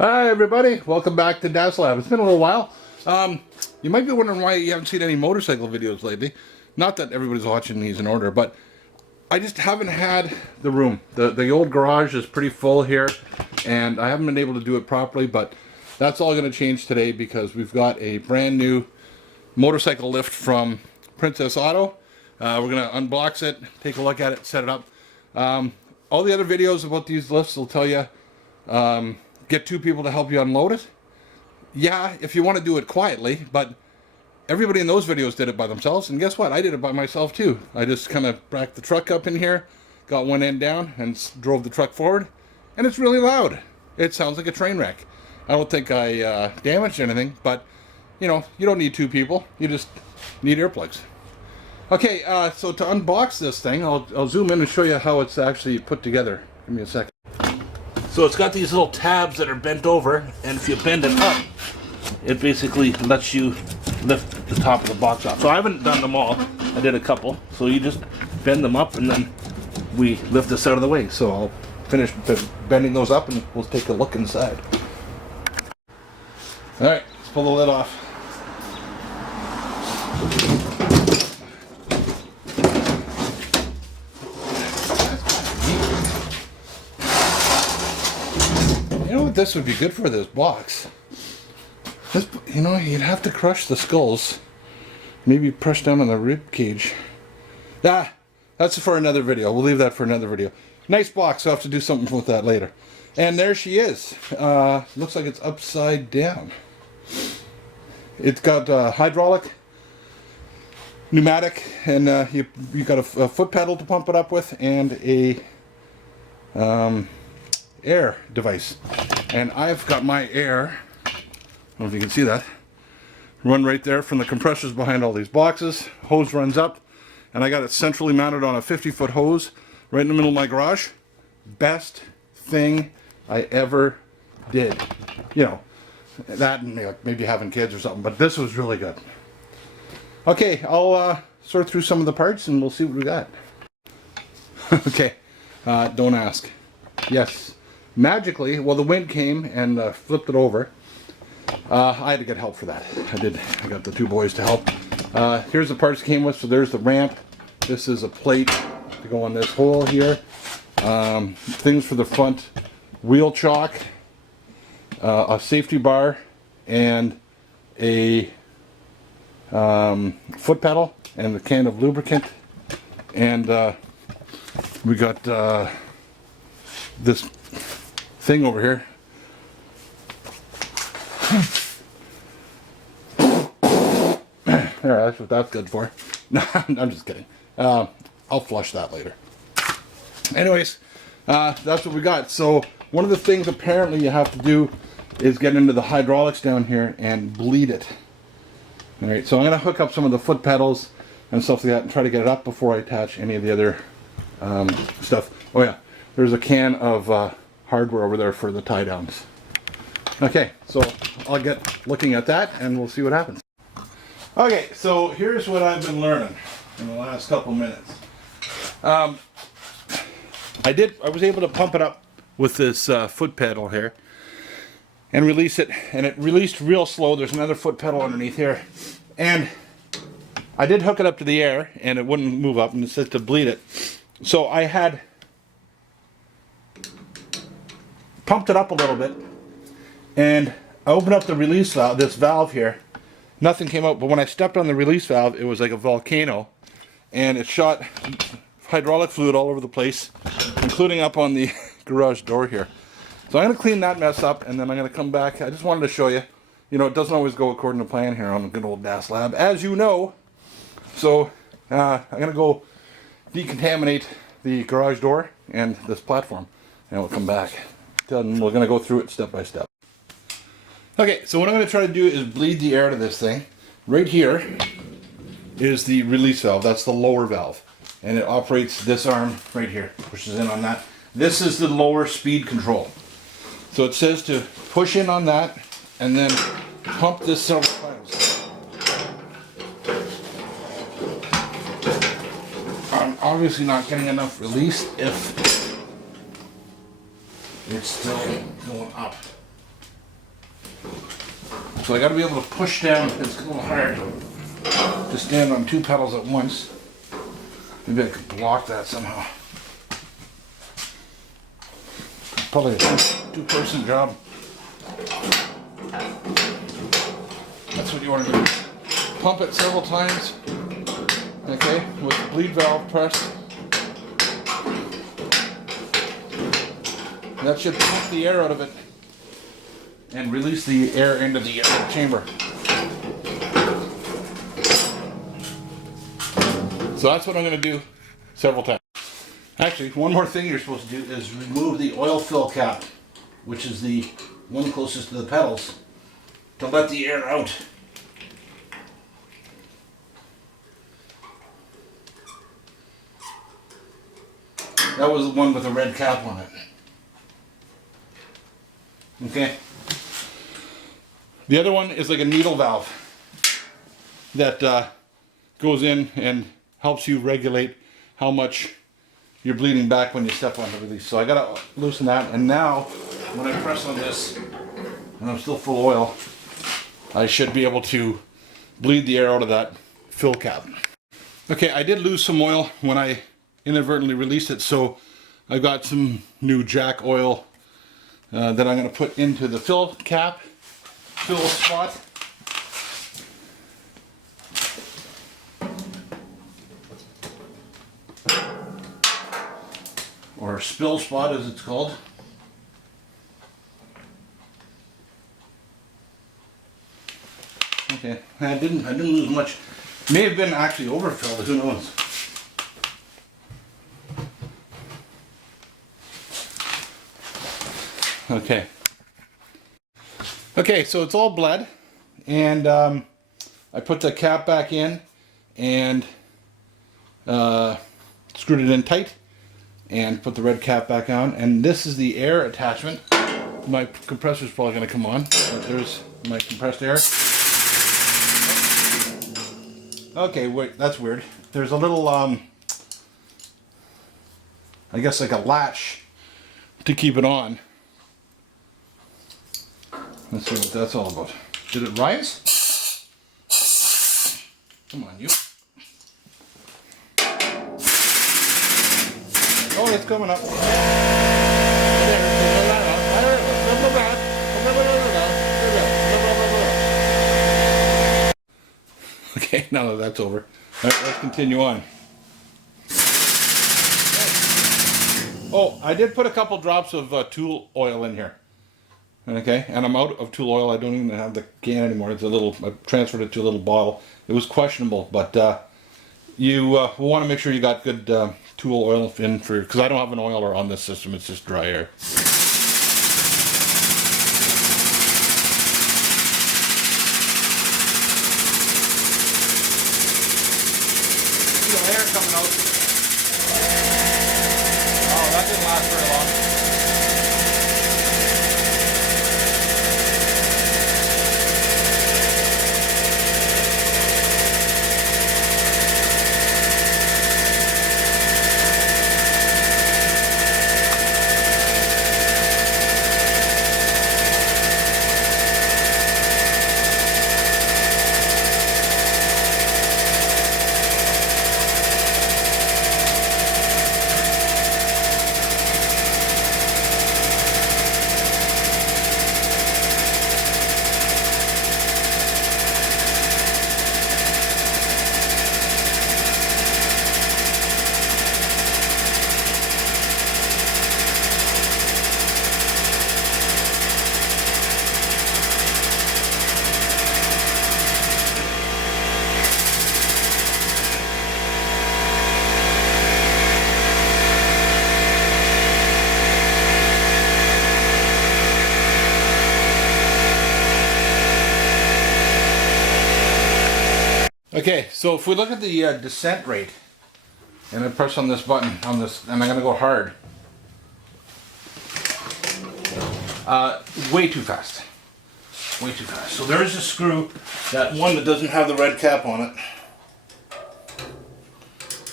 Hi everybody, welcome back to Das Lab. It's been a little while. You might be wondering why you haven't seen any motorcycle videos lately. Not that everybody's watching these in order, but I just haven't had the room. The old garage is pretty full here, and I haven't been able to do it properly, but that's all going to change today because we've got a brand new motorcycle lift from Princess Auto. We're going to unbox it, take a look at it, set it up. All the other videos about these lifts will tell you get two people to help you unload it. Yeah, if you want to do it quietly, but everybody in those videos did it by themselves, and guess what? I did it by myself too. I just kind of backed the truck up in here, got one end down, and drove the truck forward, and it's really loud. It sounds like a train wreck. I don't think I damaged anything, but you know, you don't need two people. You just need earplugs. Okay, so to unbox this thing, I'll zoom in and show you how it's actually put together. Give me a second. So it's got these little tabs that are bent over, and if you bend it up, it basically lets you lift the top of the box off. So I haven't done them all. I did a couple. So you just bend them up, and then we lift this out of the way. So I'll finish bending those up, and we'll take a look inside. All right, let's pull the lid off. You know what this would be good for, this box? This, you know, you'd have to crush the skulls. Maybe press down on the rib cage. Ah, that's for another video. We'll leave that for another video. Nice box, so I'll have to do something with that later. And there she is. Looks like it's upside down. It's got hydraulic, pneumatic, and you got a foot pedal to pump it up with, and a air device. And I've got my air, I don't know if you can see that, run right there from the compressors behind all these boxes. Hose runs up, and I got it centrally mounted on a 50-foot hose right in the middle of my garage. Best thing I ever did. You know, that and maybe having kids or something, but this was really good. Okay, I'll sort through some of the parts and we'll see what we got. Okay, don't ask. Yes, magically, well, the wind came and flipped it over. I had to get help for that. I got the two boys to help. Here's the parts it came with. So there's the ramp. This is a plate to go on this hole here. Things for the front wheel chock, a safety bar, and a foot pedal, and a can of lubricant. And we got this thing over here. There, that's what that's good for. No, I'm just kidding. I'll flush that later. Anyways, that's what we got. So one of the things apparently you have to do is get into the hydraulics down here and bleed it. Alright, so I'm going to hook up some of the foot pedals and stuff like that and try to get it up before I attach any of the other stuff. Oh yeah, there's a can of hardware over there for the tie downs. Okay, so I'll get looking at that and we'll see what happens. Okay, so here's what I've been learning in the last couple minutes. I was able to pump it up with this foot pedal here and release it, and it released real slow. There's another foot pedal underneath here, and I did hook it up to the air and it wouldn't move up, and it said to bleed it. So I had pumped it up a little bit, and I opened up the release valve, this valve here. Nothing came out, but when I stepped on the release valve, it was like a volcano, and it shot hydraulic fluid all over the place, including up on the garage door here. So I'm going to clean that mess up, and then I'm going to come back. I just wanted to show you, you know, it doesn't always go according to plan here on the good old Das Lab, as you know. So I'm going to go decontaminate the garage door and this platform, and we'll come back. Then we're going to go through it step by step. Okay, so what I'm going to try to do is bleed the air to this thing. Right here is the release valve. That's the lower valve. And it operates this arm right here. Pushes in on that. This is the lower speed control. So it says to push in on that and then pump this several times. I'm obviously not getting enough release if it's still going up. So I got to be able to push down. It's a little hard to stand on 2 pedals at once. Maybe I could block that somehow. Probably a two-person job. That's what you want to do. Pump it several times. Okay, with the bleed valve pressed. That should pump the air out of it and release the air into the chamber. So that's what I'm going to do several times. Actually, one more thing you're supposed to do is remove the oil fill cap, which is the one closest to the pedals, to let the air out. That was the one with the red cap on it. Okay. The other one is like a needle valve that goes in and helps you regulate how much you're bleeding back when you step on the release. So I gotta loosen that, and now when I press on this and I'm still full of oil, I should be able to bleed the air out of that fill cap. Okay, I did lose some oil when I inadvertently released it, so I've got some new jack oil that I'm going to put into the fill spot. Or spill spot as it's called. Okay, I didn't lose much. May have been actually overfilled, who knows. Okay. Okay, so it's all bled, and I put the cap back in and screwed it in tight and put the red cap back on, and this is the air attachment. My compressor's probably going to come on, but there's my compressed air. Okay, wait, that's weird. There's a little, I guess like a latch to keep it on. Let's see what that's all about. Did it rise? Come on, you. Oh, it's coming up. Okay, now that that's over, all right, let's continue on. Oh, I did put a couple drops of tool oil in here. Okay, and I'm out of tool oil. I don't even have the can anymore. It's a little, I transferred it to a little bottle. It was questionable, but you want to make sure you got good tool oil in for, because I don't have an oiler on this system, it's just dry air. See the air coming out. Oh, that didn't last very long. Okay, so if we look at the descent rate, and I press on this button, on this, and I'm going to go hard, way too fast. Way too fast. So there's a screw, that one that doesn't have the red cap on it.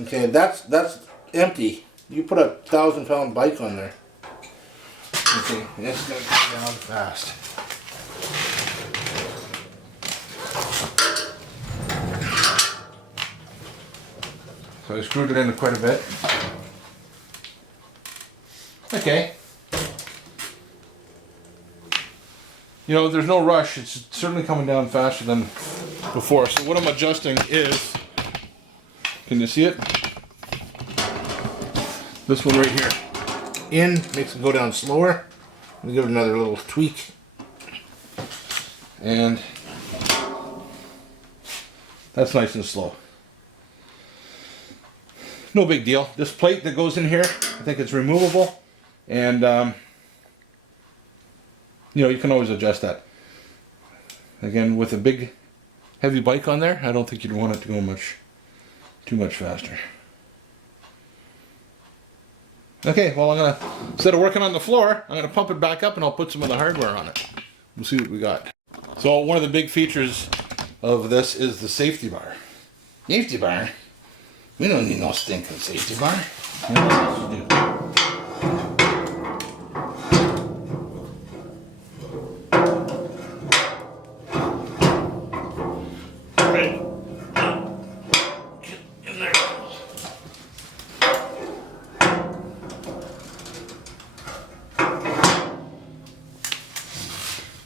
Okay, that's empty. You put a 1,000-pound bike on there. Okay, it's going to come down fast. So I screwed it in quite a bit. Okay. You know, there's no rush. It's certainly coming down faster than before. So what I'm adjusting is, can you see it? This one right here. In, makes it go down slower. We'll give it another little tweak. And that's nice and slow. No big deal. This plate that goes in here, I think it's removable. And, you know, you can always adjust that. Again, with a big, heavy bike on there, I don't think you'd want it to go too much faster. Okay, well, instead of working on the floor, I'm going to pump it back up and I'll put some of the hardware on it. We'll see what we got. So one of the big features of this is the safety bar. Safety bar? We don't need no stinking safety bar. What else to do?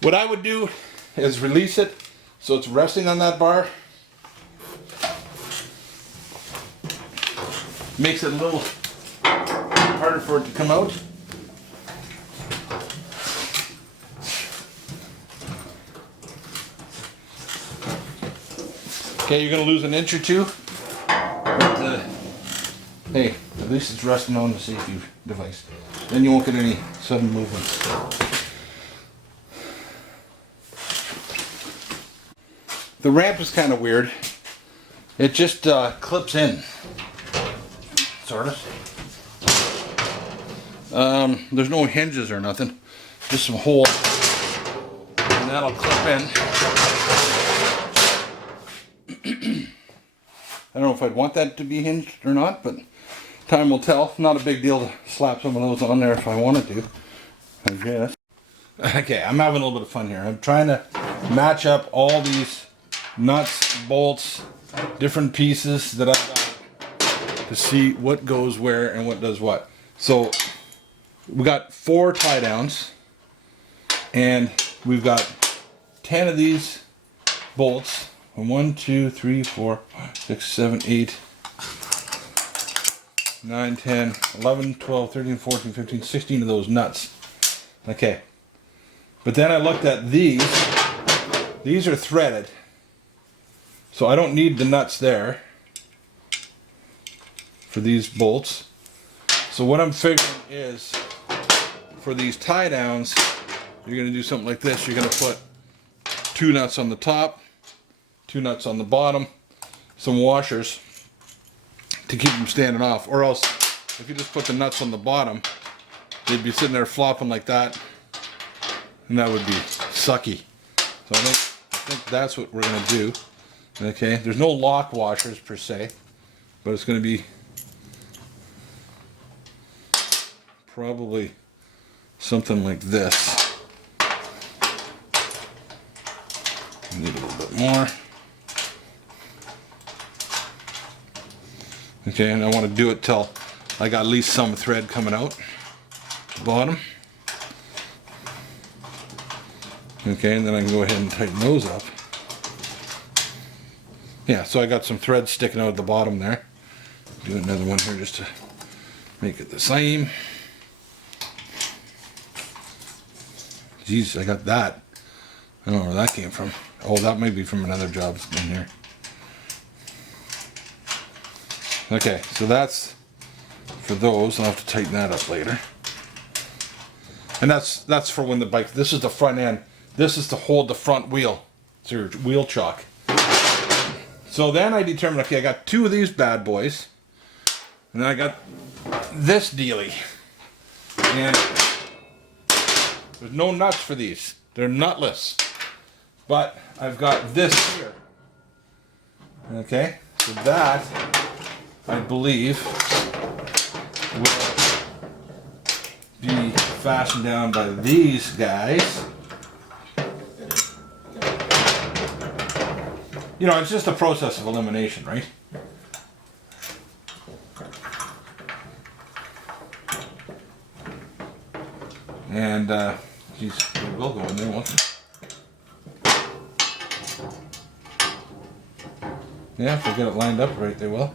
What I would do is release it so it's resting on that bar. Makes it a little harder for it to come out. Okay, you're going to lose an inch or two. But, hey, at least it's resting on the safety device. Then you won't get any sudden movements. The ramp is kind of weird. It just clips in, sort of. There's no hinges or nothing, just some holes, and that'll clip in. I don't know if I'd want that to be hinged or not, but time will tell. Not a big deal to slap some of those on there if I wanted to, I guess. Okay, I'm having a little bit of fun here. I'm trying to match up all these nuts, bolts, different pieces that I've got to see what goes where and what does what. So we got 4 tie downs and we've got 10 of these bolts. 1, 2, 3, 4, 6, 7, 8, 9, 10, 11, 12, 13, 14, 15, 16 of those nuts. Okay. But then I looked at these. These are threaded. So I don't need the nuts there for these bolts. So what I'm figuring is for these tie downs, you're going to do something like this. You're going to put 2 nuts on the top, 2 nuts on the bottom, some washers to keep them standing off. Or else, if you just put the nuts on the bottom, they'd be sitting there flopping like that, and that would be sucky. So I think that's what we're going to do. Okay, there's no lock washers per se, but it's going to be probably something like this. Need a little bit more. Okay, and I want to do it till I got at least some thread coming out the bottom. Okay, and then I can go ahead and tighten those up. Yeah, so I got some thread sticking out at the bottom there. Do another one here just to make it the same. Jeez, I got that. I don't know where that came from. Oh, that might be from another job in here. Okay, so that's for those. I'll have to tighten that up later. And that's for when the bike, this is the front end. This is to hold the front wheel. It's your wheel chock. So then I determined, okay, I got 2 of these bad boys. And then I got this dealie. And there's no nuts for these. They're nutless. But I've got this here. Okay, so that, I believe, will be fastened down by these guys. you know, it's just a process of elimination, right? And, geez, it will go in there, won't it? Yeah, if they get it lined up right, they will.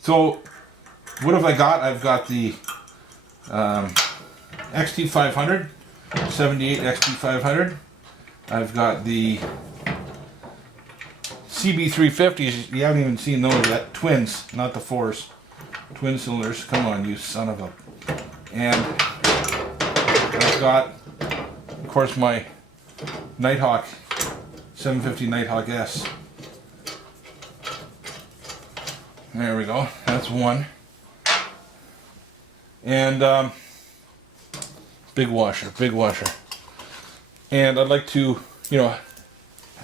So, what have I got? I've got the XT500, 78 XT500. I've got the CB350s. You haven't even seen those yet. Twins, not the fours. Twin cylinders. Come on, you son of a... And I've got, of course, my Nighthawk 750 Nighthawk S. There we go. That's one. And big washer, big washer. And I'd like to, you know,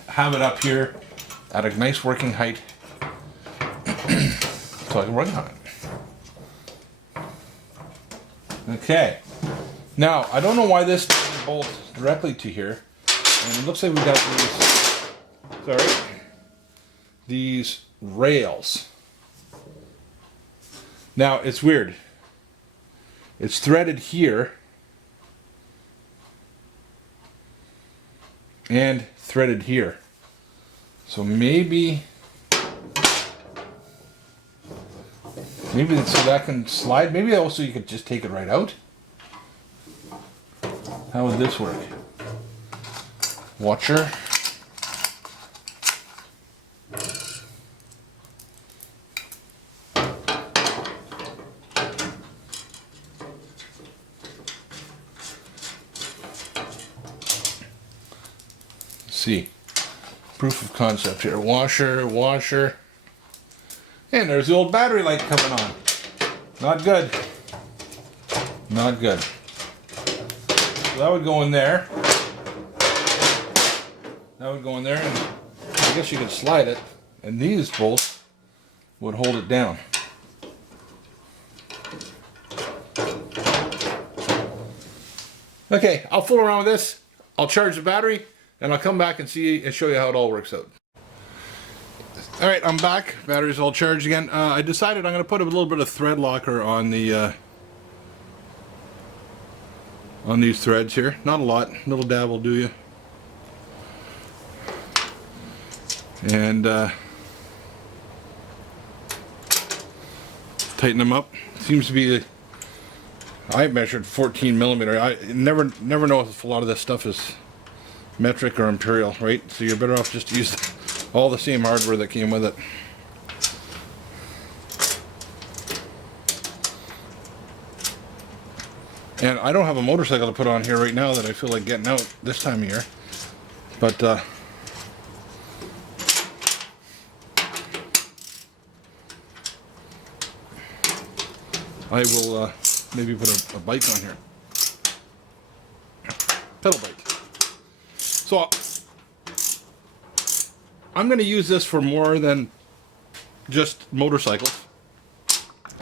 have it up here at a nice working height so I can work on it. Okay. Now, I don't know why this doesn't bolt directly to here. And it looks like we got these rails. Now, it's weird. It's threaded here and threaded here. So maybe so that can slide. Maybe also you could just take it right out. How would this work? Watcher. See, proof of concept here. Washer, washer. And there's the old battery light coming on. Not good. Not good. So that would go in there. That would go in there, and I guess you could slide it, and these bolts would hold it down. Okay, I'll fool around with this. I'll charge the battery, and I'll come back and see and show you how it all works out. All right, I'm back. Battery's all charged again. I decided I'm going to put a little bit of thread locker on the on these threads here. Not a lot. A little dab will do you. And tighten them up. Seems to be, I measured 14 millimeter. I never know if a lot of this stuff is metric or imperial, right? So you're better off just to use all the same hardware that came with it. And I don't have a motorcycle to put on here right now that I feel like getting out this time of year. But I will maybe put a bike on here. Pedal bike. So I'm going to use this for more than just motorcycles.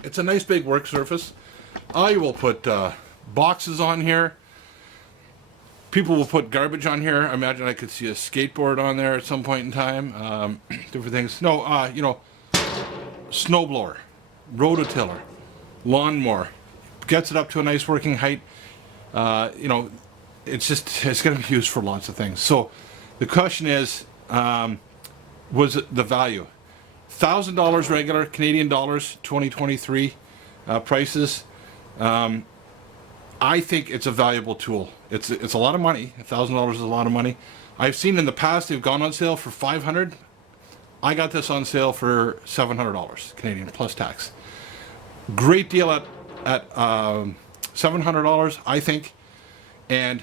It's a nice big work surface. I will put boxes on here. People will put garbage on here. I imagine I could see a skateboard on there at some point in time. Different things. No, you know, snowblower, rototiller, lawnmower. Gets it up to a nice working height. You know, it's going to be used for lots of things. So the question is, was it the value? $1,000 regular Canadian dollars, 2023 prices. I think it's a valuable tool. It's a lot of money. $1,000 is a lot of money. I've seen in the past they've gone on sale for $500. I got this on sale for $700 Canadian plus tax. Great deal at $700, I think, and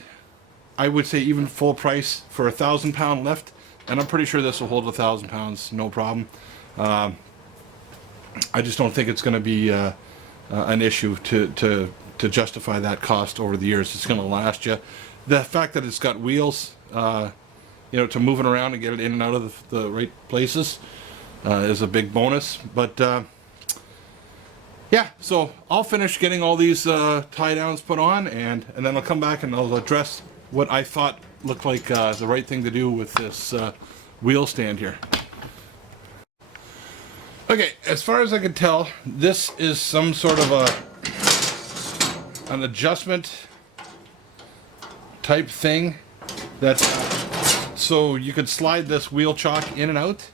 I would say even full price for a 1,000-pound lift, and I'm pretty sure this will hold 1,000 pounds, no problem. I just don't think it's going to be an issue to justify that cost over the years. It's going to last you. The fact that it's got wheels, you know, to move it around and get it in and out of the right places is a big bonus. But yeah, yeah, so I'll finish getting all these tie downs put on, and then I'll come back and I'll address what I thought looked like the right thing to do with this wheel stand here. Okay, as far as I can tell, this is some sort of an adjustment type thing that so you could slide this wheel chock in and out.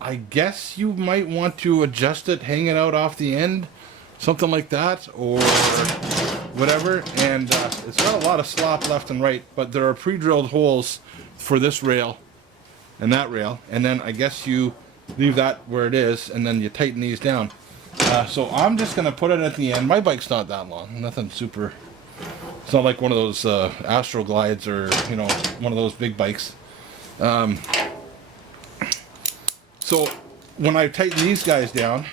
I guess you might want to adjust it hanging out off the end, something like that, or whatever. And it's got a lot of slop left and right, but there are pre-drilled holes for this rail and that rail, and then I guess you leave that where it is, and then you tighten these down. So I'm just gonna put it at the end. My bike's not that long, nothing super. It's not like one of those Astro Glides or one of those big bikes. So when I tighten these guys down,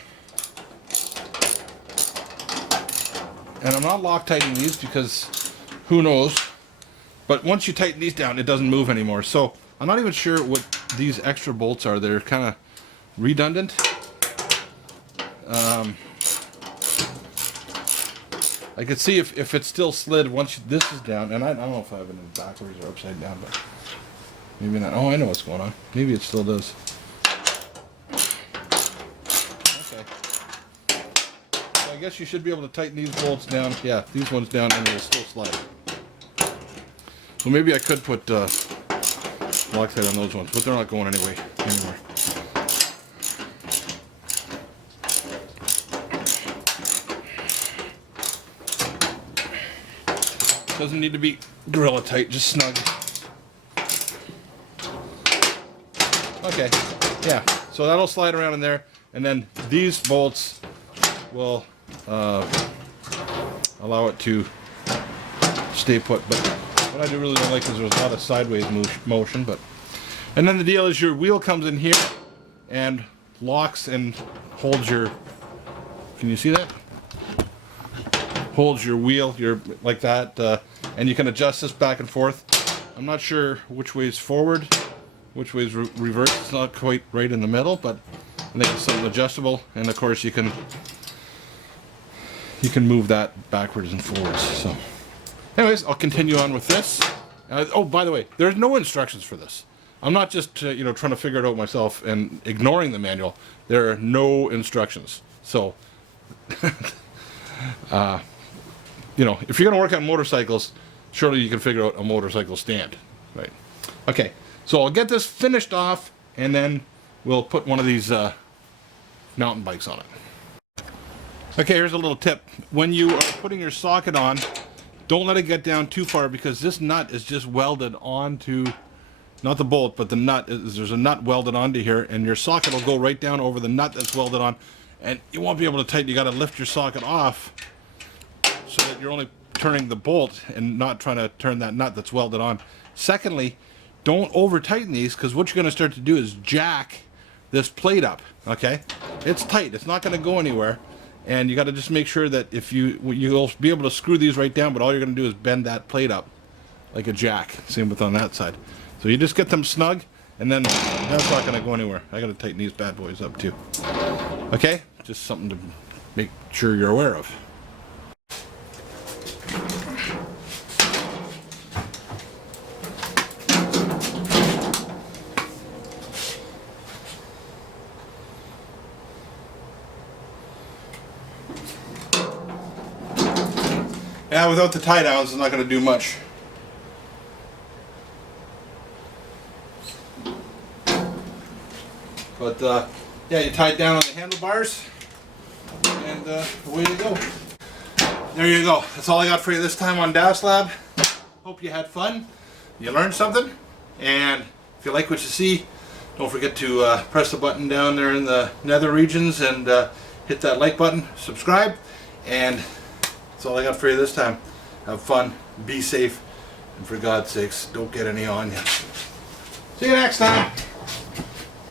and I'm not Loctiting these because who knows, but once you tighten these down, it doesn't move anymore. So I'm not even sure what these extra bolts are. They're kind of redundant. I could see if it's still slid once this is down, and I don't know if I have it in backwards or upside down, but maybe not. Oh, I know what's going on. Maybe it still does. I guess you should be able to tighten these bolts down. Yeah, these ones down, and they'll still slide. So maybe I could put Loctite on those ones, but they're not going anywhere. Doesn't need to be Gorilla tight, just snug. Okay, yeah. So that'll slide around in there, and then these bolts will allow it to stay put. But what I really don't like is there's a lot of sideways motion. And then the deal is your wheel comes in here and locks and holds your. Can you see that? Holds your wheel, like that, and you can adjust this back and forth. I'm not sure which way is forward, which way is reverse. It's not quite right in the middle, but I think it's something adjustable. And of course you can move that backwards and forwards. So anyways, I'll continue on with this. Oh, by the way, there's no instructions for this. I'm not just trying to figure it out myself and ignoring the manual. There are no instructions. So if you're going to work on motorcycles, surely you can figure out a motorcycle stand, right? Okay, so I'll get this finished off, and then we'll put one of these mountain bikes on it. Okay, here's a little tip. When you are putting your socket on, don't let it get down too far, because this nut is just welded onto, not the bolt, but the nut. There's a nut welded onto here, and your socket will go right down over the nut that's welded on, and you won't be able to tighten. You got to lift your socket off so that you're only turning the bolt and not trying to turn that nut that's welded on. Secondly, don't over tighten these, because what you're going to start to do is jack this plate up. Okay, it's tight, it's not going to go anywhere, and you got to just make sure that if you'll be able to screw these right down, but all you're going to do is bend that plate up like a jack. Same with on that side. So you just get them snug, and then that's not going to go anywhere. I got to tighten these bad boys up too. Okay, just something to make sure you're aware of. Yeah, without the tie downs, it's not going to do much. But yeah, you tie it down on the handlebars, and away you go. There you go. That's all I got for you this time on DAS Lab. Hope you had fun. You learned something, and if you like what you see, don't forget to press the button down there in the nether regions and hit that like button, subscribe, and that's all I got for you this time. Have fun, be safe, and for God's sakes, don't get any on you. See you next time.